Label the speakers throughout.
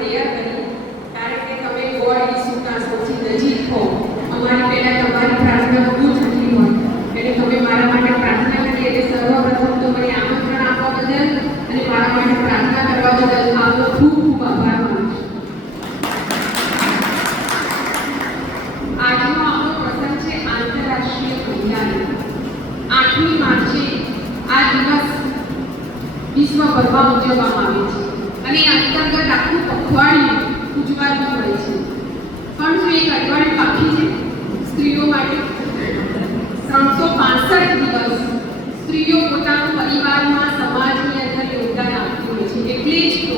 Speaker 1: તૈયાર આપણો પ્રસંગ છે આંતરરાષ્ટ્રીય મહિલા આઠમી માર્ચે આ દિવસ વિશ્વભરમાં ઉજવવામાં આવે છે. અને અંતર્ગત આખું પખવાડિયું ઉજવાતું હોય છે. પણ શું એક અઠવાડિયું બાકી છે, સ્ત્રીઓ માટે ત્રણસો પાંસઠ દિવસ સ્ત્રીઓ પોતાના પરિવારમાં સમાજની અંદર યોગદાન આપતી હોય છે. એટલે જ તો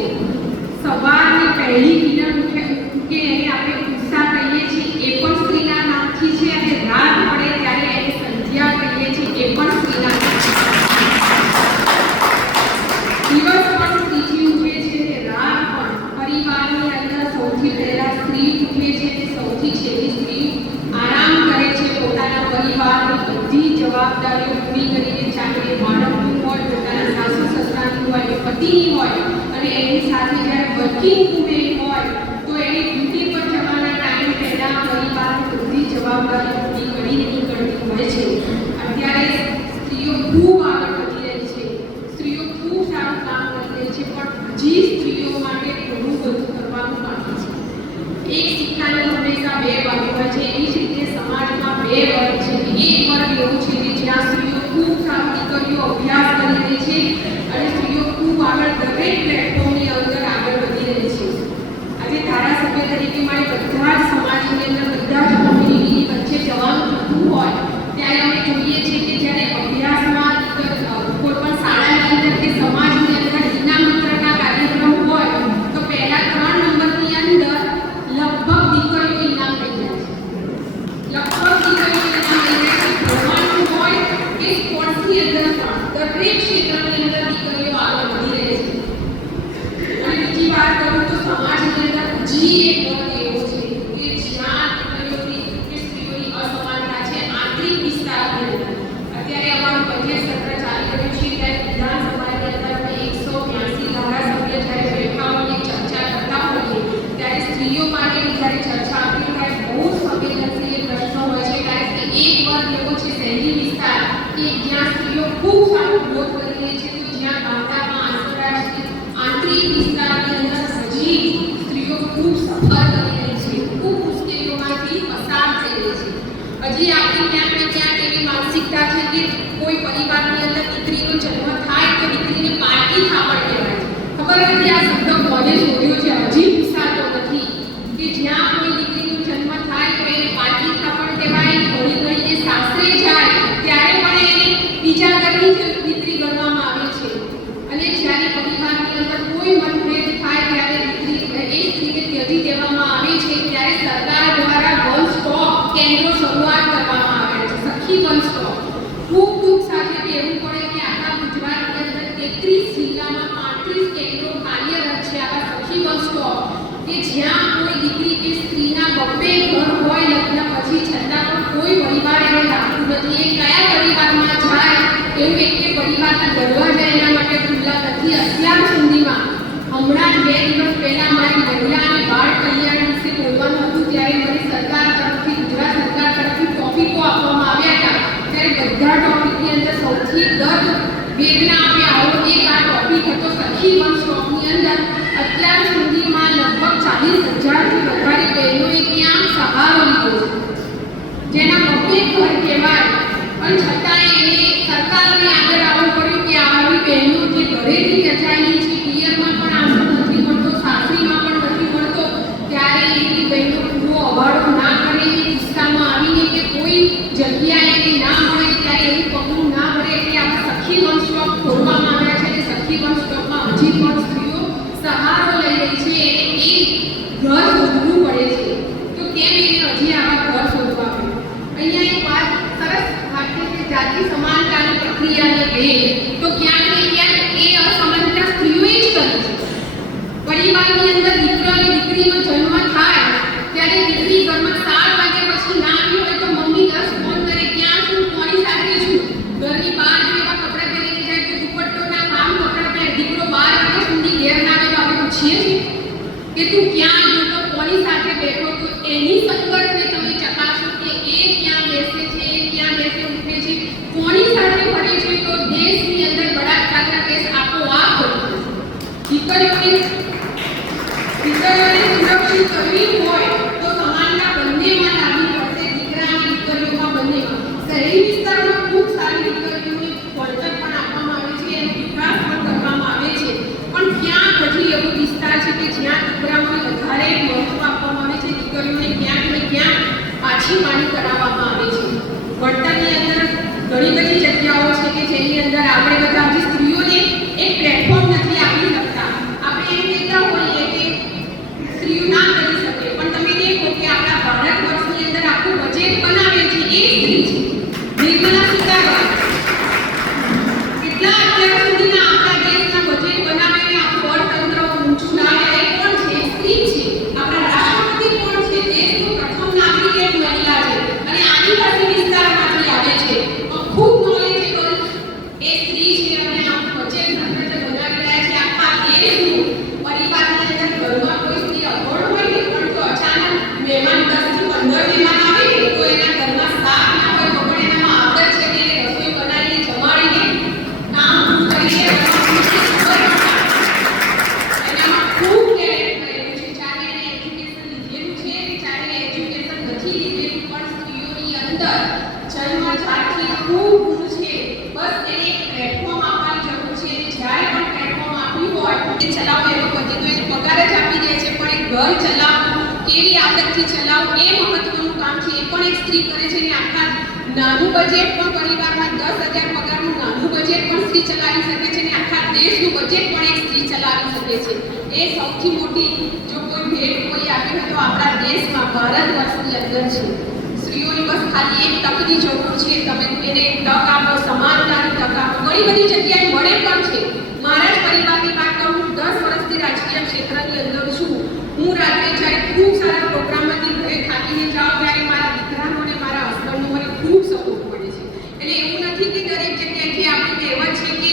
Speaker 1: સવારની પહેલી કિરણ ઉઠે કે એને આપણે ઉષા કહીએ છીએ એ પણ સ્ત્રીના નામથી છે અને રાત પડે ત્યારે એને સંધ્યા કહીએ છીએ એ પણ સ્ત્રીના નામથી દિવસ પણ સ્ત્રીથી ઉઠે છે અને રાત પણ પરિવારની અંદર સૌથી પહેલા સ્ત્રી ઉઠે છે અને સૌથી છેલ્લી સ્ત્રી આરામ કરે છે પોતાના પરિવારની બધી જવાબદારીઓ પૂરી કરીને ચાહે એ બાળકનું હોય પોતાના સાસુ સસરાનું હોય કે પતિની હોય અને એની સાથે જ્યારે વર્કિંગ વુમેન હોય તો એની ડ્યુટી પર જવાના ટાઈમ પહેલા પરિવારની એક સિક્કાની એવી છે. કે જ્યાં સ્ત્રીઓ ખૂબ સારી દીકરીઓ અભ્યાસ કરી રહી છે અને સ્ત્રીઓ ખૂબ આગળ દરેક પ્લેટફોર્મની અંદર આગળ વધી રહી છે. આજે ધારાસભ્ય તરીકે મારે બધા સ્પોર્ટ્સની અંદર અને બીજી વાત કરું તો સમાજની અંદર હજી વર્ગ એવો છે કે જ્યાં દીકરીઓની કે સ્ત્રીઓની અસમાનતા છે આંતરિક વિસ્તારની અંદર અત્યારે અમારું બજેટ સત્ર ચાલી રહ્યું છે ત્યારે વિધાનસભાની અંદર અમે એકસો બ્યાસી ધારાસભ્ય જ્યારે બેઠા હોઈએ ચર્ચા કરતા હોઈએ ત્યારે સ્ત્રીઓ માટેની જ્યારે ચર્ચા આપી ત્યારે બહુ જ સંવેદનશીલ પ્રશ્નો હોય છે કારણ કે એક વર્ગ એવો છે શહેરી વિસ્તાર કે જ્યાં સ્ત્રીઓ ખૂબ સારો ગ્રોથ કરી રહી છે તો જ્યાં ગામડામાં આંતરરાષ્ટ્રીય આંતરિક વિસ્તારની અંદર હજી સ્ત્રીઓ ખૂબ સફર કરી રહી છે ખૂબ મુશ્કેલીઓમાંથી પસાર થઈ રહી છે હજી આપણી ક્યાંક ને ક્યાંક એવી માનસિકતા છે કે કોઈ પરિવારની અંદર દીકરીનો જન્મ થાય તો દીકરીને પાર્ટી થાપણ કહેવાય ખબર નથી આ શબ્દ કોલેજ બોલ્યો છે હજી? જિલ્લામાં પાંત્રીસ કેન્દ્રો કાર્યરત છે. આવા સખી બસ સ્ટોપ કે જ્યાં કોઈ દીકરી કે સ્ત્રીના બબ્બે ઘર હોય, લગ્ન પછી છતાં પણ કોઈ પરિવાર એને લાગતું નથી. એ કયા પરિવારમાં જાય એવું એક કે પરિવારના દરવાજા એના માટે ખુલ્લા નથી. અત્યાર સુધીમાં હમણાં બે દિવસ પહેલા મારી મહિલા અને બાળ કલ્યાણ વિશે બોલવાનું હતું. ત્યારે મને સરકાર તરફથી, ગુજરાત સરકાર તરફથી ટોપિકો આપવામાં આવ્યા હતા. ત્યારે બધા ટોપિકની અંદર સૌથી દર્દ વેદના આપણે આવો એક આ ટોપિક હતો સખી વન સ્ટોપની અંદર અત્યાર સુધીમાં લગભગ ચાલીસ હજારથી વધારે બહેનોએ ત્યાં સહારો લીધો છે જેના બબ્બે ઘર કહેવાય પણ છતાંય એને સરકારને આગળ આવવું પડ્યું કે આવી બહેનો જે ઘરેથી રચાયેલી છે પિયરમાં પણ આશરો નથી મળતો સાસરીમાં પણ નથી મળતો ત્યારે એની બહેનો પૂરો અવાડો ના કરે એ કિસ્સામાં આવીને કે કોઈ જગ્યાએ એને ના મળે ત્યારે એવું પગલું ના ભરે એટલે આ સખી વન સ્ટોપ ખોલવામાં આવ્યા છે અને સખી વન સ્ટોપમાં હજી પણ સ્ત્રીઓ સહારો લઈ રહી છે એને એ ઘર શોધવું પડે છે તો કેમ એને હજી આવા ઘર શોધવા પડે અહીંયા એક વાત સરસ વાત છે કે જાતિ સમાનતાની પ્રક્રિયાને બે તો ક્યાંક ને ક્યાંક એ અસમાનતા સ્ત્રીઓએ જ કરી છે પરિવારની અંદર દીકરો અને દીકરીનો જન્મ થાય, ત્યારે દીકરી ઘરમાં સાત વાગ્યા પછી ના આવી હોય તો મમ્મી દસ ફોન કરે, ક્યાં છું? કોની સાથે છું? ઘરની બહાર જો એવા કપડાં પહેરીને જાય તો દુપટ્ટોના કામ કપડાં પહેર, દીકરો બાર વાગ્યા સુધી ઘેર ના આવે તો આપણે પૂછીએ છીએ કે કે તું ક્યાં ગયો તો કોની સાથે બેઠો તો એની સંગતને તમે ચકાસો કે એ ક્યાં બેસે છે, એ ક્યાં બેસે, ઉઠે છે. કોની સાથે ફરે છે તો દેશની અંદર બળાત્કારના કેસ આપોઆપ વધી જશે. દીકરીઓને કરાવવામાં આવે છે. વળતરની અંદર ઘણી બધી જગ્યાઓ છે કે જેની અંદર આપણે સ્ત્રી ચલાવી શકે છે અને આખા દેશનું બજેટ પણ એક સ્ત્રી ચલાવી શકે છે. એ સૌથી મોટી જો કોઈ ભેટ કોઈ આપી હોય તો આપણા દેશમાં ભારત વર્ષની અંદર છે. સ્ત્રીઓની બસ ખાલી એક તકની જરૂર છે. તમે એને તક આપો, સમાનતાની તક આપો. ઘણી બધી જગ્યાએ મળે પણ છે. મારા જ પરિવારની વાત કરું હું દસ વર્ષથી રાજકીય ક્ષેત્રની અંદર છું હું રાત્રે જ્યારે ખૂબ સારા પ્રોગ્રામમાંથી ઘરે થાકીને જાઉં ત્યારે મારા દીકરાનો અને મારા હસબન્ડનો મને ખૂબ સપોર્ટ મળે છે એટલે એવું નથી કે દરેક જગ્યાએથી આપણી કહેવત છે કે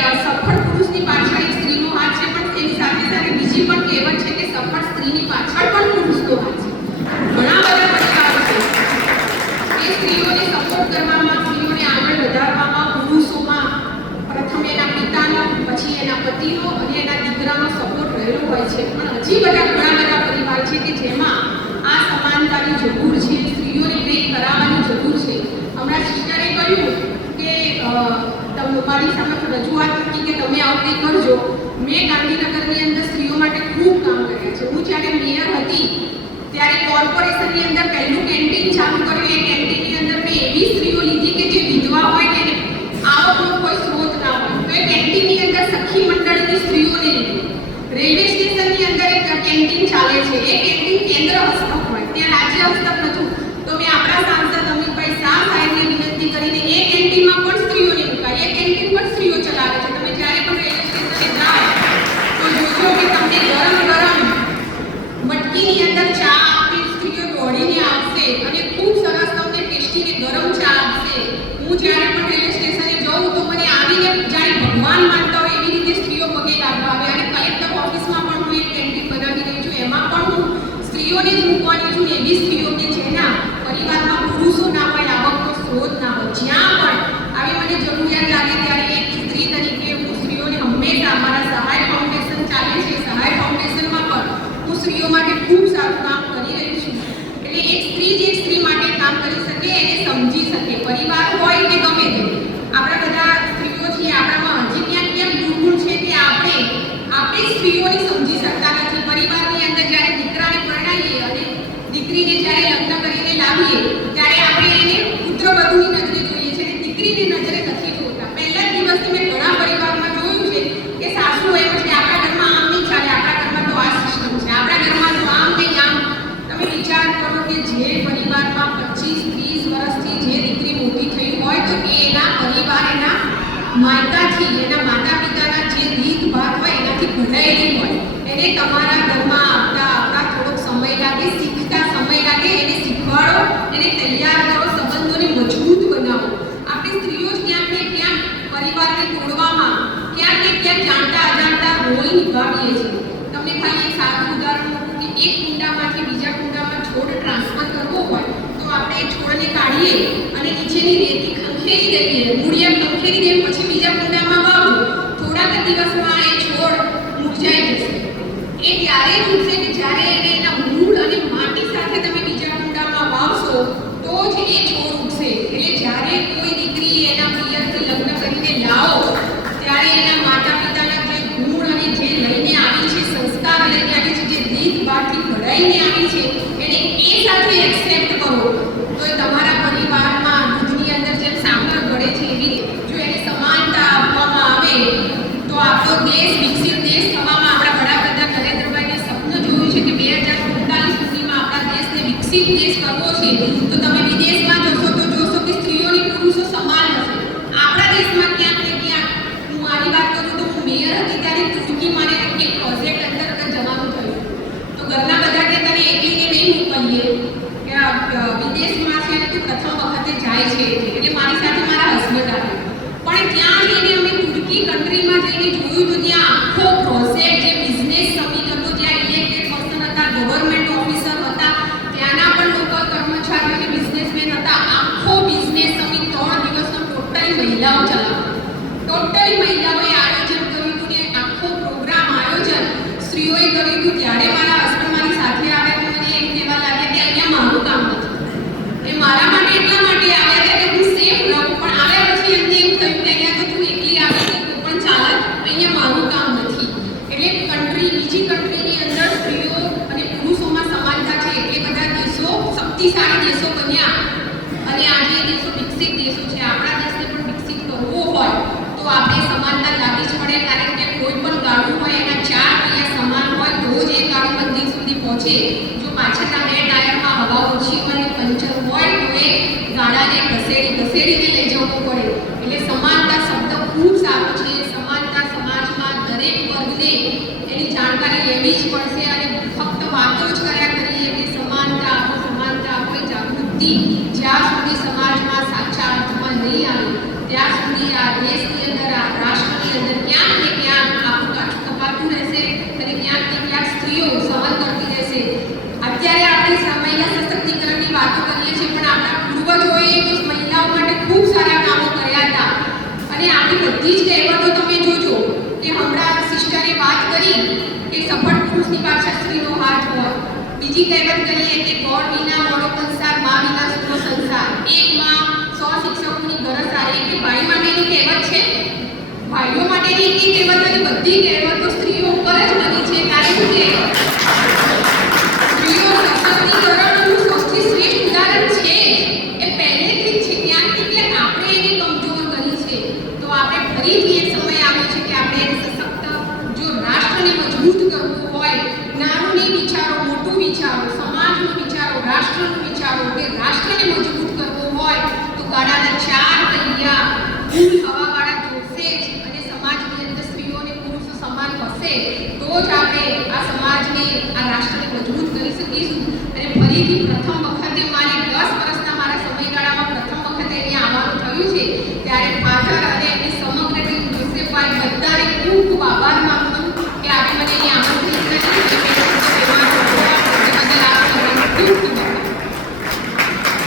Speaker 1: અ, સફળ પુરુષની પાછળ એક સ્ત્રીનો હાથ છે પણ એ સાથે સાથે બીજી પણ કહેવત છે કે સફળ સ્ત્રીની પાછળ પણ પુરુષનો હાથ છે. ઘણા બધા પરિવારો છે. એ સ્ત્રીઓને સપોર્ટ કરવામાં સ્ત્રીઓને આગળ વધારવામાં પુરુષોમાં પ્રથમ એના પિતાનો પછી એના પતિનો અને એના દીકરાનો સપોર્ટ રહેલો હોય છે. પણ હજી બધા ઘણા બધા પરિવાર છે કે જેમાં આ સમાનતાની જરૂર છે સ્ત્રીઓને કંઈક કરાવવાની જરૂર છે હમણાં સિસ્ટરે કહ્યું કે અ, તમે મારી સામે રજૂઆત હતી કે તમે આવું કંઈક કરજો મેં ગાંધીનગરની અંદર સ્ત્રીઓ માટે ખૂબ કામ કર્યા છે. હું જ્યારે મેયર હતી, ત્યારે કોર્પોરેશનની અંદર પહેલું કેન્ટીન ચાલુ કર્યું. એ કેન્ટીનની અંદર મેં એવી સ્ત્રીઓ લીધી કે જે વિધવા હોય ને, આવકનો કોઈ સ્ત્રોત ના હોય. તો એ કેન્ટીનની અંદર સખી મંડળની સ્ત્રીઓને લીધી. રેલવે સ્ટેશનની અંદર એક કેન્ટીન ચાલે છે. એ કેન્ટીન કેન્દ્ર હસ્તક હોય. ત્યાં રાજ્ય હસ્તક નથી. તો મેં આપણા સાંસદ અમિતભાઈ શાહ સાહેબને વિનંતી કરીને એ કેન્ટીનમાં પણ સ્ત્રીઓને મૂકાય એ કેન્ટીન પણ સ્ત્રીઓ ચલાવે છે તમે જ્યારે પણ રેલવે સ્ટેશને જાઓ તો જોજો કે તમને ગરમ ગરમ મટકીની અંદર ચા આપી સ્ત્રીઓ દોડીને આવશે અને ખૂબ સરસ તમને ટેસ્ટી ને ગરમ ચા આપશે હું જ્યારે પણ રેલવે સ્ટેશને જાઉં આવીને જાણે ભગવાન માનતા હોય એવી રીતે સ્ત્રીઓ પગે લાગવા આવે અને કલેક્ટર ઓફિસમાં પણ હું એક કેન્ટીન બનાવી રહી છું, એમાં પણ હું સ્ત્રીઓને જ મૂકવાની છું એવી સ્ત્રીઓ કે જેના પરિવારમાં પુરુષો ના હોય આવકનો સ્ત્રોત ના હોય. જ્યાં પણ આવી મને જરૂરિયાત લાગે ત્યારે એક સ્ત્રી તરીકે હું સ્ત્રીઓને હંમેશા મારા સહાય ફાઉન્ડેશન ચાલે છે. સહાય ફાઉન્ડેશનમાં પણ હું સ્ત્રીઓ માટે ખૂબ સારું કામ કરી રહી છું. એટલે એક સ્ત્રી જે સ્ત્રી માટે કામ કરી શકે, એને સમજી શકે. પરિવાર હોય કે ગમે તે આપણા બધા સ્ત્રીઓ છીએ આપણામાં હજી ક્યાંક ક્યાંક દુર્ગુણ છે કે આપણે આપણે સ્ત્રીઓને સમજી શકતા નથી. પરિવારની અંદર જ્યારે દીકરાને પરણાવીએ અને દીકરીને જ્યારે લગ્ન કરીને લાવીએ, ત્યારે આપણે એને પુત્રવધુની નજરે જોઈએ છે અને દીકરીની નજરે નથી જોતા. પહેલા જ દિવસથી મેં ઘણા પરિવારમાં જોયું છે કે સાસુ એમ છે આપણા ઘરમાં આમ નહીં ચાલે, આપણા ઘરમાં તો આ સિસ્ટમ છે. આપણા ઘરમાં તો આમ નહીં, આમ. તમે વિચાર કરો કે જે પરિવારમાં પચીસ, ત્રીસ વર્ષથી જે દીકરી મોટી થઈ હોય તો એ એના પરિવાર એના માયકાથી એના માતા રહેલી હોય. એને તમારા ઘરમાં આવતા આવતા થોડોક સમય લાગે, શીખતા સમય લાગે, એને શીખવાડો, એને તૈયાર કરો, સંબંધોને મજબૂત બનાવો. આપણે સ્ત્રીઓ ક્યાંક ને ક્યાંક પરિવારને તોડવામાં, ક્યાંક ને ક્યાંક જાણતા અજાણતા રોલ નિભાવીએ છીએ. તમને ખાલી એક સારું ઉદાહરણ કે એક કુંડામાંથી બીજા કુંડામાં છોડ ટ્રાન્સફર કરવો હોય, તો આપણે એ છોડને કાઢીએ અને નીચેની રેતી ખંખેરી દઈએ. મૂળિયા ખંખેરી દઈએ પછી બીજા કુંડામાં વાવો. થોડાક દિવસમાં એ છોડ મુરઝાઈ જશે એ ત્યારે જ કે જ્યારે એને એના મૂળ અને માટી સાથે તમે બીજા કુંડામાં વાવશો, તો જ એ છોડ વિકસિત દેશ કરવો છે, તો તમે વિદેશમાં જશો તો જોશો કે સ્ત્રીઓની પુરુષો સમાન હશે. આપણા દેશમાં ક્યાંક ને ક્યાંક હું મારી વાત કરું તો હું મેયર હતી ત્યારે તુર્કી મારે એક પ્રોજેક્ટ અંતર્ગત જવાનું થયું. તો ઘરના બધા કે તને એકલીને નહીં મોકલીએ કે વિદેશમાં છે તું પ્રથમ વખતે જાય છે, એટલે મારી સાથે મારા હસબન્ડ આવે. પણ ત્યાં જઈને અમે તુર્કી કન્ટ્રીમાં જઈને જોયું તો ત્યાં આખો પ્રોજેક્ટ ગાડાને ઘસેડી ઘસેડીને લઈ જવું પડે. એટલે સમાનતા શબ્દ ખૂબ સારો છે. સમાનતા સમાજમાં દરેક વર્ગને એની જાણકારી લેવી જ પડશે અને ફક્ત વાતો જ કર્યા કરીએ કે સમાનતા આપો સમાનતા આપો એ જાગૃતિ જ્યાં સુધી સમાજમાં સાચા અર્થમાં નહીં આવે, ત્યાં સુધી આ દેશની અંદર, આ રાષ્ટ્રની અંદર ક્યાંક ને ક્યાંક આપણું કાઠું કપાતું રહેશે અને ક્યાંક ને ક્યાંક સ્ત્રીઓ સહન કરતી રહેશે. અત્યારે આપણે સ- મહિલા સશક્તિકરણની વાતો કરીએ છીએ પણ આપણા પૂર્વજોએ તો મહિલાઓ માટે ખૂબ સારા કામો કર્યા હતા અને આપણી બધી જ કહેવતો તમે જોજો કે હમણાં સિસ્ટરે વાત કરી કે સફળ પુરુષની પાછળ સ્ત્રીનો હાથ હોય. બીજી કહેવત કરીએ કે ગોળ વિના મોડો સંસાર, માં વિના સુનો સંસાર. એક માં સો શિક્ષકોની ગરજ સારી કે ભાઈ માટેની કહેવત છે? ભાઈઓ માટેની એ કહેવત અને બધી કહેવતો સ્ત્રીઓ ઉપર જ બની છે. કારણ કે તો જ